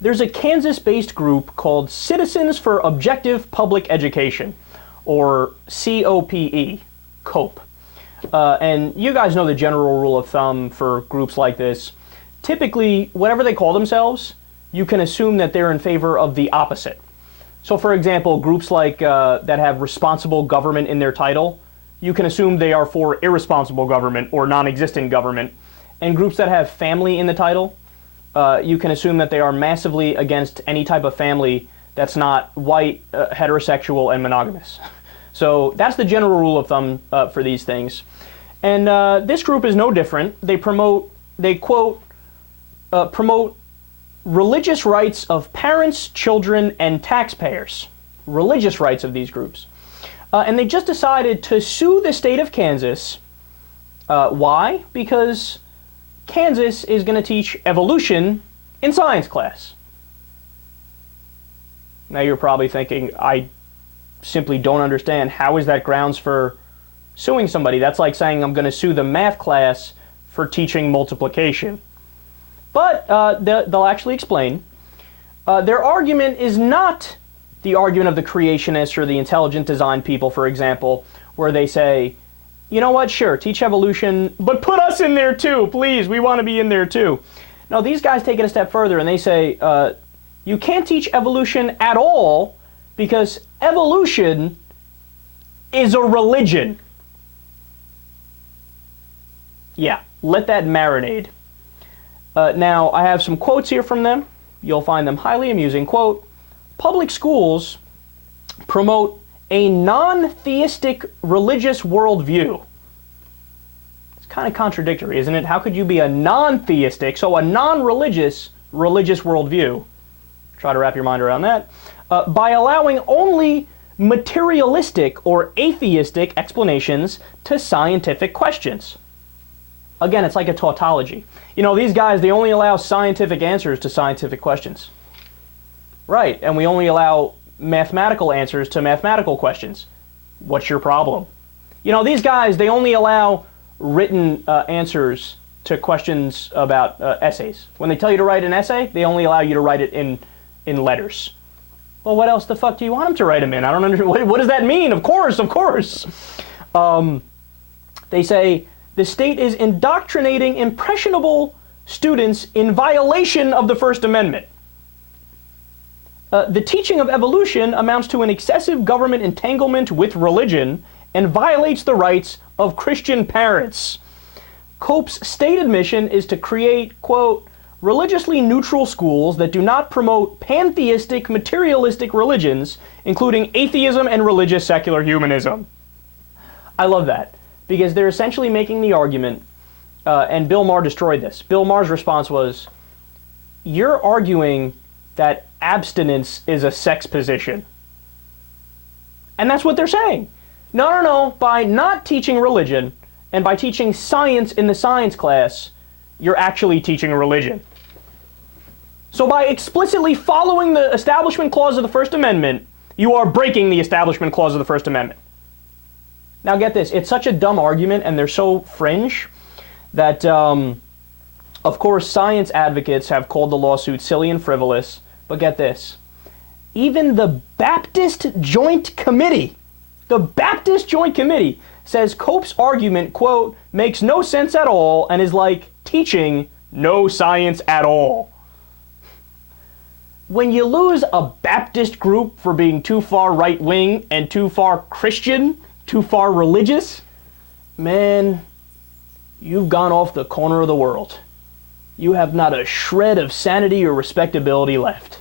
there's a Kansas-based group called Citizens for Objective Public Education, or COPE, COPE. And you guys know the general rule of thumb for groups like this. Typically, whatever they call themselves, you can assume that they're in favor of the opposite. So for example, groups like that have responsible government in their title, you can assume they are for irresponsible government or non-existent government. And groups that have family in the title, you can assume that they are massively against any type of family that's not white, heterosexual, and monogamous. So that's the general rule of thumb for these things. And this group is no different. They promote religious rights of parents, children, and taxpayers. Religious rights of these groups. And they just decided to sue the state of Kansas. Why? Because Kansas is going to teach evolution in science class. Now you're probably thinking, I simply don't understand. How is that grounds for suing somebody? That's like saying I'm going to sue the math class for teaching multiplication. But they'll actually explain. Their argument is not the argument of the creationists or the intelligent design people, for example, where they say, you know what, sure, teach evolution, but put us in there too, please, we want to be in there too. No, these guys take it a step further and they say, you can't teach evolution at all because evolution is a religion. Yeah, let that marinate. Now, I have some quotes here from them. You'll find them highly amusing. Quote, public schools promote a non-theistic religious worldview. It's kind of contradictory, isn't it? How could you be a non-theistic, so a non-religious, religious worldview? Try to wrap your mind around that. By allowing only materialistic or atheistic explanations to scientific questions. Again, it's like a tautology. You know, these guys, they only allow scientific answers to scientific questions. Right, and we only allow mathematical answers to mathematical questions. What's your problem? You know, these guys, they only allow written answers to questions about essays. When they tell you to write an essay, they only allow you to write it in letters. Well, what else the fuck do you want them to write them in? I don't understand. What does that mean? Of course. They say, the state is indoctrinating impressionable students in violation of the First Amendment. The teaching of evolution amounts to an excessive government entanglement with religion and violates the rights of Christian parents. COPE's stated mission is to create, quote, religiously neutral schools that do not promote pantheistic, materialistic religions, including atheism and religious secular humanism. I love that, because they're essentially making the argument, and Bill Maher destroyed this. Bill Maher's response was, you're arguing that abstinence is a sex position. And that's what they're saying. No, by not teaching religion, and by teaching science in the science class, you're actually teaching a religion. So by explicitly following the Establishment Clause of the First Amendment, you are breaking the Establishment Clause of the First Amendment. Now get this, it's such a dumb argument and they're so fringe that, of course, science advocates have called the lawsuit silly and frivolous, but get this, even the Baptist Joint Committee says Cope's argument, quote, makes no sense at all and is like teaching no science at all. When you lose a Baptist group for being too far right-wing and too far Christian, too far religious, man, you've gone off the corner of the world. You have not a shred of sanity or respectability left.